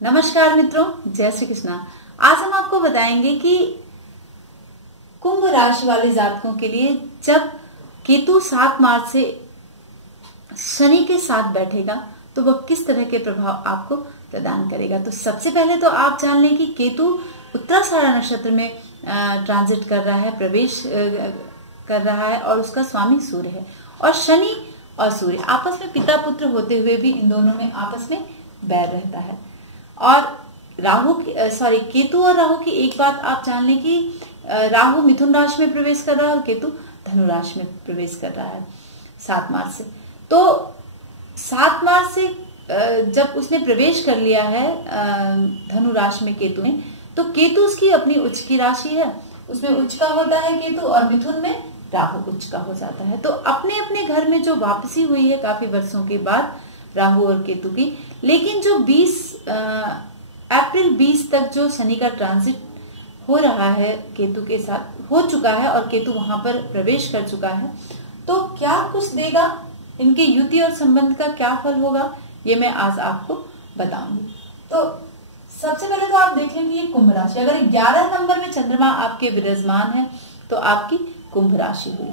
नमस्कार मित्रों, जय श्री कृष्णा। आज हम आपको बताएंगे कि कुंभ राशि वाले जातकों के लिए जब केतु 7 मार्च से शनि के साथ बैठेगा तो वह किस तरह के प्रभाव आपको प्रदान करेगा। तो सबसे पहले तो आप जान लें कि केतु उत्तराषाढ़ा नक्षत्र में ट्रांजिट कर रहा है, प्रवेश कर रहा है और उसका स्वामी सूर्य है। और शनि और सूर्य आपस में पिता पुत्र होते हुए भी इन दोनों में आपस में बैर रहता है। और केतु और राहु की एक बात आप जान लें कि राहु मिथुन राशि में प्रवेश कर रहा है और केतु धनु राशि में प्रवेश कर रहा है 7 मार्च से। तो 7 मार्च से जब उसने प्रवेश कर लिया है धनु राशि में केतु ने, तो केतु उसकी अपनी उच्च की राशि है, उसमें उच्च का होता है केतु, और मिथुन में राहु उच्च का हो जाता है। तो अपने अपने घर में जो वापसी हुई है काफी वर्षों के बाद राहु और केतु की, लेकिन जो अप्रैल 20 तक जो शनि का ट्रांजिट हो रहा है केतु के साथ हो चुका है और केतु वहां पर प्रवेश कर चुका है, तो क्या कुछ देगा, इनके युति और संबंध का क्या फल होगा, ये मैं आज आपको बताऊंगी। तो सबसे पहले तो आप देख लेंगे ये कुंभ राशि, अगर 11 नंबर में चंद्रमा आपके विराजमान है तो आपकी कुंभ राशि हुई।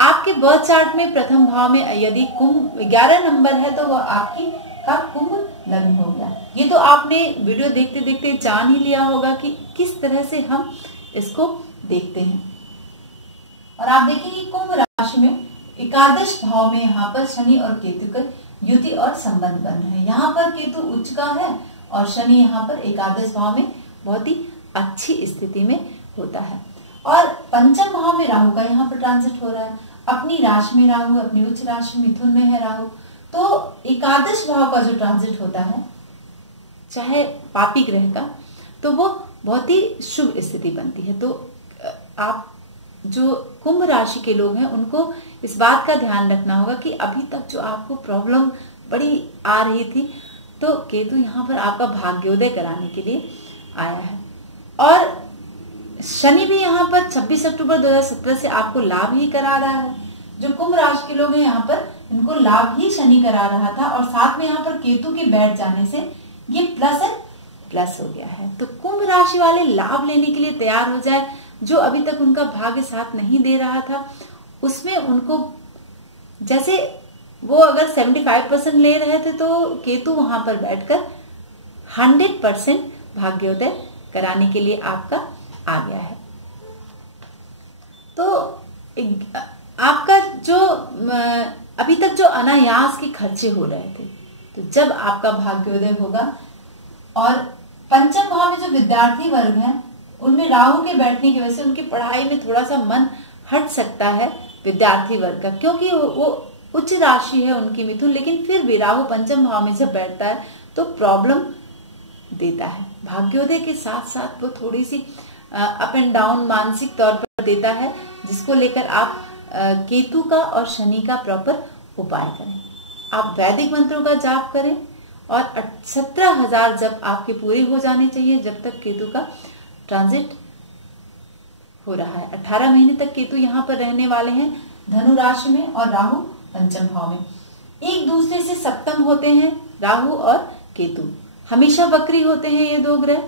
आपके बर्थ चार्ट में प्रथम भाव में यदि कुंभ 11 नंबर है तो वह आपकी का कुंभ लग्न हो गया। ये तो आपने वीडियो देखते देखते जान ही लिया होगा कि किस तरह से हम इसको देखते हैं। और आप देखेंगे कुंभ राशि में एकादश भाव में यहाँ पर शनि और केतु का युति और संबंध बन रहे हैं। यहाँ पर केतु उच्च का है और शनि यहाँ पर एकादश भाव में बहुत ही अच्छी स्थिति में होता है। और पंचम भाव में राहु का यहाँ पर ट्रांजिट हो रहा है, अपनी राशि में राहु, अपनी उच्च राशि मिथुन में है राहु। तो एकादश भाव का जो ट्रांजिट होता है चाहे पापी ग्रह का, तो वो बहुत ही शुभ स्थिति बनती है। तो आप जो कुंभ राशि के लोग हैं उनको इस बात का ध्यान रखना होगा कि अभी तक जो आपको प्रॉब्लम बड़ी आ रही थी, तो केतु यहाँ पर आपका भाग्योदय कराने के लिए आया है। और शनि भी यहाँ पर 26 अक्टूबर 2017 से आपको लाभ ही करा रहा है। जो कुंभ राशि के लोग हैं यहाँ पर इनको लाभ ही शनि करा रहा था, और साथ में यहाँ पर केतु के बैठ जाने से ये प्लस हो गया है। तो कुंभ राशि वाले लाभ लेने के लिए तैयार हो जाए। जो अभी तक उनका भाग्य साथ नहीं दे रहा था उसमें उनको, जैसे वो अगर 75% ले रहे थे तो केतु वहां पर बैठकर 100% भाग्योदय कराने के लिए आपका आ गया है। तो आपका जो अभी तक जो अनायास के खर्चे हो रहे थे, तो जब आपका भाग्योदय होगा, और पंचम भाव में जो विद्यार्थी वर्ग है उनमें राहु के बैठने की वजह से उनकी पढ़ाई में थोड़ा सा मन हट सकता है विद्यार्थी वर्ग का, क्योंकि वो उच्च राशि है उनकी मिथुन, लेकिन फिर भी राहु पंचम भाव में जब बैठता है तो प्रॉब्लम देता है। भाग्योदय के साथ साथ वो थोड़ी सी अप एंड डाउन मानसिक तौर पर देता है, जिसको लेकर आप केतु का और शनि का प्रॉपर उपाय करें। आप वैदिक मंत्रों का जाप करें और 17,000 जप आपके पूरे हो जाने चाहिए जब तक केतु का ट्रांजिट हो रहा है। 18 महीने तक केतु यहाँ पर रहने वाले हैं धनु राशि में, और राहु पंचम भाव में। एक दूसरे से सप्तम होते हैं राहु और केतु, हमेशा वक्री होते हैं ये दो ग्रह।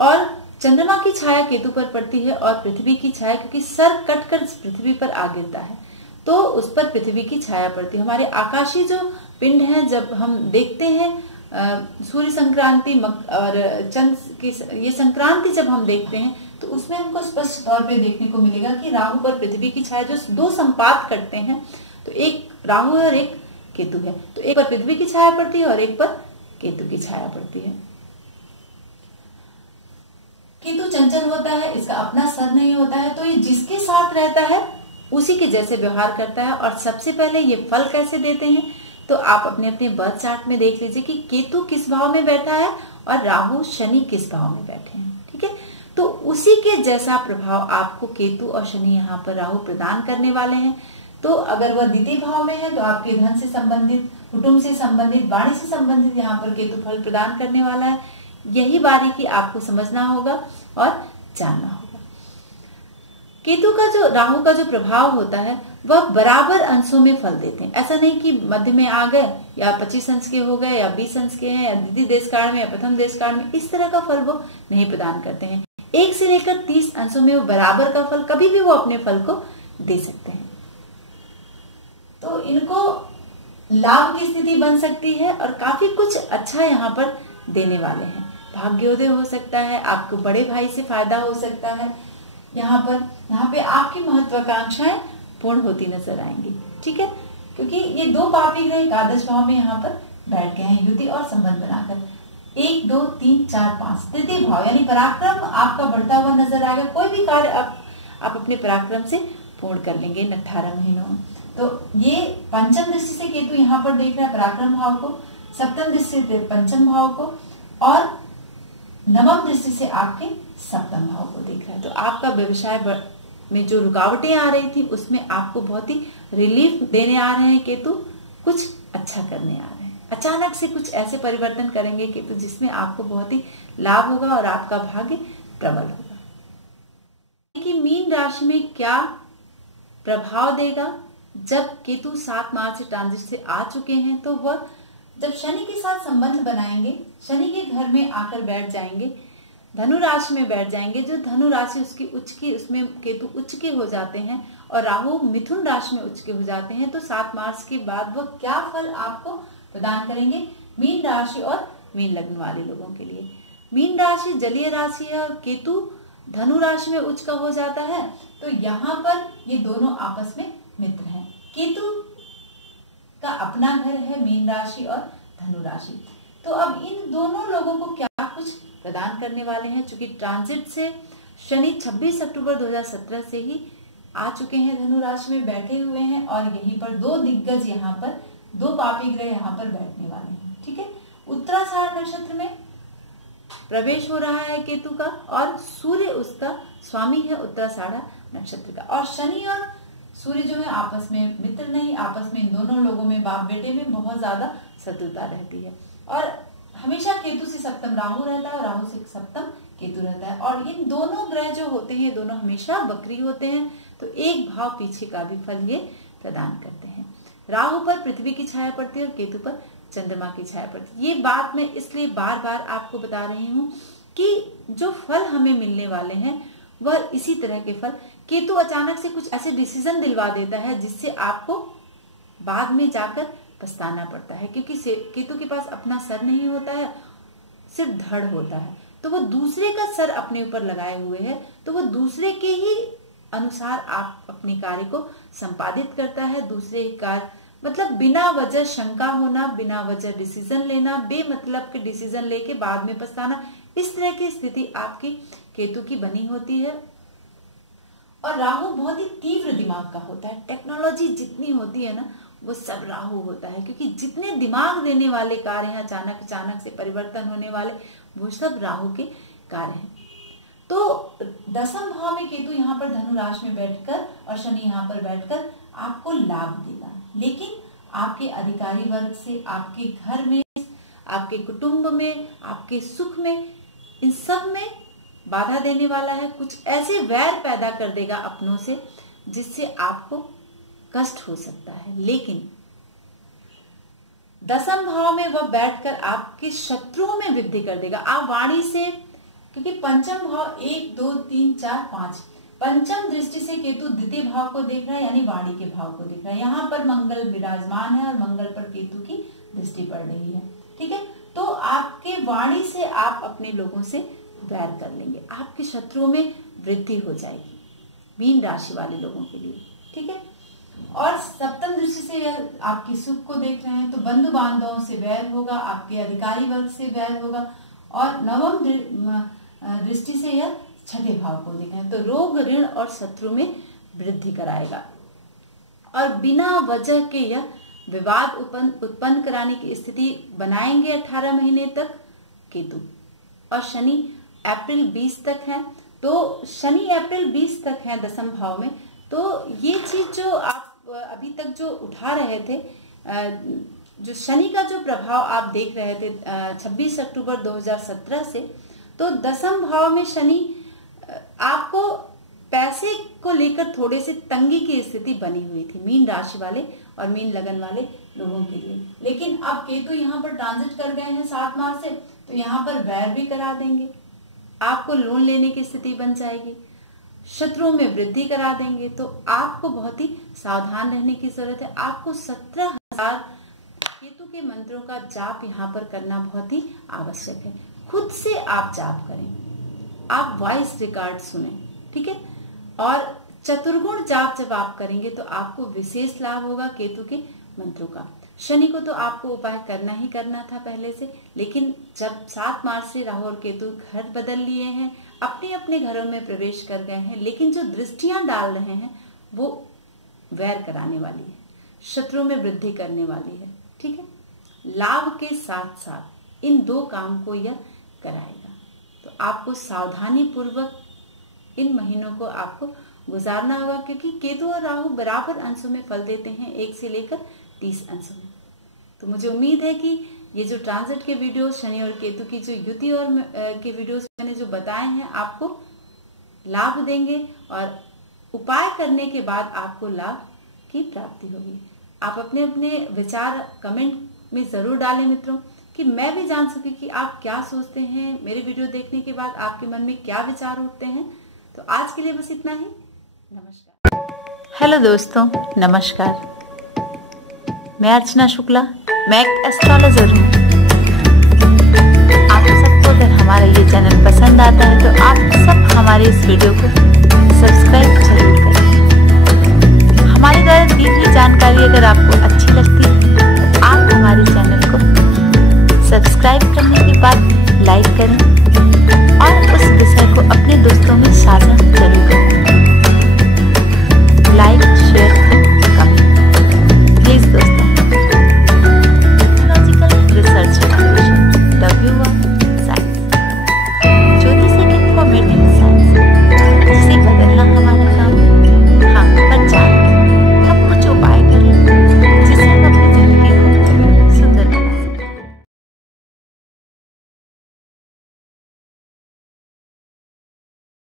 और चंद्रमा की छाया केतु पर पड़ती है और पृथ्वी की छाया, क्योंकि सर कटकर पृथ्वी पर आ गिरता है तो उस पर पृथ्वी की छाया पड़ती है। हमारे आकाशीय जो पिंड है, जब हम देखते हैं सूर्य संक्रांति और चंद्र की ये संक्रांति जब हम देखते हैं तो उसमें हमको स्पष्ट तौर पे देखने को मिलेगा कि राहु पर पृथ्वी की छाया जो दो संपात करते हैं, तो एक राहु है और एक केतु है, तो एक पर पृथ्वी की छाया पड़ती है और एक पर केतु की छाया पड़ती है। केतु चंचल होता है, इसका अपना सर नहीं होता है, तो ये जिसके साथ रहता है उसी के जैसे व्यवहार करता है। और सबसे पहले ये फल कैसे देते हैं, तो आप अपने अपने बर्थ चार्ट में देख लीजिए कि केतु किस भाव में बैठा है और राहु शनि किस भाव में बैठे हैं। ठीक है, तो उसी के जैसा प्रभाव आपको केतु और शनि यहाँ पर राहु प्रदान करने वाले हैं। तो अगर वह द्वितीय भाव में है तो आपके धन से संबंधित, कुटुंब से संबंधित, वाणी से संबंधित यहाँ पर केतु फल प्रदान करने वाला है। यही बारीकी आपको समझना होगा और जानना होगा। केतु का जो राहु का जो प्रभाव होता है वह बराबर अंशों में फल देते हैं। ऐसा नहीं कि मध्य में आ गए या 25 अंश के हो गए या 20 अंश के हैं या द्वितीय देश काल में या प्रथम देश काल में, इस तरह का फल वो नहीं प्रदान करते हैं। 1 से लेकर 30 अंशों में वो बराबर का फल कभी भी वो अपने फल को दे सकते हैं। तो इनको लाभ की स्थिति बन सकती है और काफी कुछ अच्छा यहाँ पर देने वाले हैं। भाग्योदय हो सकता है, आपको बड़े भाई से फायदा हो सकता है। यहाँ पे आपकी महत्वाकांक्षाएं पूर्ण होती नजर आएंगी। ठीक है, क्योंकि ये 2 पापी ग्रह एकादश भाव में यहाँ पर बैठ गए हैं युति और संबंध बनाकर। 1, 2, 3, 4, 5 तृतीय भाव, यानी पराक्रम आपका बढ़ता हुआ नजर आएगा। कोई भी कार्य आप अपने पराक्रम से पूर्ण कर लेंगे इन 18 महीनों में। तो ये पंचम दृष्टि से केतु यहाँ पर देख रहा है पराक्रम भाव को, सप्तम दृष्टि से पंचम भाव को और नवम दृष्टि से आपके सप्तम भाव को देख रहा है। तो आपका व्यवसाय में जो रुकावटें आ रही थी उसमें आपको बहुत ही रिलीफ देने आ रहे हैं केतु, कुछ अच्छा करने आ रहे हैं। अचानक से कुछ ऐसे परिवर्तन करेंगे केतु जिसमें आपको बहुत ही लाभ होगा और आपका भाग्य प्रबल होगा। कि मीन राशि में क्या प्रभाव देगा जब केतु 7 मार्च से ट्रांजिट से आ चुके हैं, तो वह जब शनि के साथ संबंध बनाएंगे, शनि के घर में आकर बैठ जाएंगे, धनु राशि में बैठ जाएंगे। जो धनु राशि उसकी उच्च की, उसमें केतु उच्च के हो जाते हैं और राहु मिथुन राशि में उच्च के हो जाते हैं। तो 7 मार्च के बाद वह क्या फल आपको प्रदान करेंगे मीन राशि और मीन लग्न वाले लोगों के लिए। मीन राशि जलीय राशि है और केतु धनु राशि में उच्च का हो जाता है। तो यहाँ पर ये दोनों आपस में मित्र हैं। केतु का अपना घर है मीन राशि और धनु राशि। तो अब इन दोनों लोगों को क्या कुछ प्रदान करने वाले हैं, चूंकि ट्रांजिट से शनि 26 अक्टूबर 2017 से ही आ चुके हैं, धनु राशि में बैठे हुए हैं और यहीं पर 2 दिग्गज, यहाँ पर 2 पापी ग्रह यहाँ पर बैठने वाले हैं। ठीक है, उत्तराषाढ़ नक्षत्र में प्रवेश हो रहा है केतु का और सूर्य उसका स्वामी है उत्तराषाढ़ नक्षत्र का। और शनि और सूर्य जो है आपस में मित्र नहीं, आपस में इन दोनों लोगों में बाप बेटे में बहुत ज्यादा शत्रुता रहती है। और हमेशा केतु से सप्तम राहु रहता है और राहु से सप्तम केतु रहता है। और इन दोनों ग्रह जो होते हैं दोनों हमेशा वक्री होते हैं, तो एक भाव पीछे का भी फल ये प्रदान करते हैं। राहु पर पृथ्वी की छाया पड़ती है और केतु पर चंद्रमा की छाया पड़ती है। ये बात मैं इसलिए बार बार आपको बता रही हूँ कि जो फल हमें मिलने वाले हैं वह इसी तरह के फल। केतु अचानक से कुछ ऐसे डिसीजन दिलवा देता है जिससे आपको बाद में जाकर पछताना पड़ता है, क्योंकि केतु के पास अपना सर नहीं होता है, सिर्फ धड़ होता है। तो वो दूसरे का सर अपने ऊपर लगाए हुए है, तो वो दूसरे के ही अनुसार आप अपने कार्य को संपादित करता है। दूसरे कार्य मतलब बिना वजह शंका होना, बिना वजह डिसीजन लेना, बेमतलब के डिसीजन लेके बाद में पछताना, इस तरह की स्थिति आपकी केतु की बनी होती है। और राहु बहुत ही तीव्र दिमाग का होता है। टेक्नोलॉजी जितनी होती है ना वो सब राहु होता है, क्योंकि जितने दिमाग देने वाले कार्य हैं, अचानक से परिवर्तन होने वाले, वो सब राहु के कार्य हैं। तो 10वें भाव में केतु यहाँ पर धनु राशि में बैठकर और शनि यहाँ पर बैठकर आपको लाभ देगा, लेकिन आपके अधिकारी वर्ग से, आपके घर में, आपके कुटुंब में, आपके सुख में, इन सब में बाधा देने वाला है। कुछ ऐसे वैर पैदा कर देगा अपनों से जिससे आपको कष्ट हो सकता है। लेकिन 10वें भाव में वह बैठकर आपके शत्रुओं में वृद्धि कर देगा। आप वाणी से, क्योंकि पंचम भाव 1, 2, 3, 4, 5 पंचम दृष्टि से केतु द्वितीय भाव को देख रहा है, यानी वाणी के भाव को देख रहा है। यहाँ पर मंगल विराजमान है और मंगल पर केतु की दृष्टि पड़ रही है। ठीक है, तो आपके वाणी से आप अपने लोगों से वैर कर लेंगे, आपके शत्रुओं में वृद्धि हो जाएगी मीन राशि वाले लोगों के लिए। ठीक है, और सप्तम दृष्टि से यह आपके सुख को देख रहे हैं, तो बंधु बांधवों से वैर होगा, आपके अधिकारी वर्ग से वैर होगा। और नवम दृष्टि से यह छठे भाव को देख रहे हैं, तो रोग ऋण और शत्रु में वृद्धि कराएगा। और बिना वजह के यह विवाद उत्पन्न कराने की स्थिति बनाएंगे 18 महीने तक केतु। और शनि अप्रैल 20 तक है, तो शनि अप्रैल 20 तक है 10वें भाव में। तो ये चीज जो आप अभी तक जो उठा रहे थे, जो शनि का जो प्रभाव आप देख रहे थे 26 अक्टूबर 2017 से, तो 10वें भाव में शनि आपको पैसे को लेकर थोड़े से तंगी की स्थिति बनी हुई थी मीन राशि वाले और मीन लगन वाले लोगों के लिए। लेकिन अब केतु यहाँ पर ट्रांजिट कर गए हैं 7 मार्च से, तो यहाँ पर व्यय भी करा देंगे, आपको लोन लेने की स्थिति बन जाएगी, शत्रुओं में वृद्धि करा देंगे। तो आपको बहुत ही सावधान रहने की जरूरत है। आपको 17,000 केतु के मंत्रों का जाप यहाँ पर करना बहुत ही आवश्यक है। खुद से आप जाप करें, आप वॉइस रिकॉर्ड सुने, ठीक है। और चतुर्गुण जाप जब आप करेंगे तो आपको विशेष लाभ होगा केतु के मंत्रों का। शनि को तो आपको उपाय करना ही करना था पहले से, लेकिन जब 7 मार्च से राहु और केतु घर बदल लिए हैं, अपने अपने घरों में प्रवेश कर गए हैं, लेकिन जो दृष्टियां डाल रहे हैं वो वैर कराने वाली है, शत्रुओं में वृद्धि करने वाली है, ठीक है। लाभ के साथ साथ इन 2 काम को यह कराएगा। तो आपको सावधानी पूर्वक इन महीनों को आपको गुजारना होगा, क्योंकि केतु और राहु बराबर अंशों में फल देते हैं, 1 से लेकर 30 अंशों में। तो मुझे उम्मीद है कि ये जो ट्रांजिट के वीडियो, शनि और केतु की जो युति और के वीडियोस मैंने जो बताए हैं आपको लाभ देंगे, और उपाय करने के बाद आपको लाभ की प्राप्ति होगी। आप अपने अपने विचार कमेंट में जरूर डालें मित्रों, कि मैं भी जान सकूं कि आप क्या सोचते हैं, मेरे वीडियो देखने के बाद आपके मन में क्या विचार उठते हैं। तो आज के लिए बस इतना ही। नमस्कार। हेलो दोस्तों, नमस्कार। मैं अर्चना शुक्ला, मैं एक एस्ट्रोलॉजर हूँ। आप सबको अगर हमारा ये चैनल पसंद आता है तो आप सब हमारे इस वीडियो को सब्सक्राइब जरूर करें। हमारे द्वारा दी हुई जानकारी अगर आपको अच्छी लगती है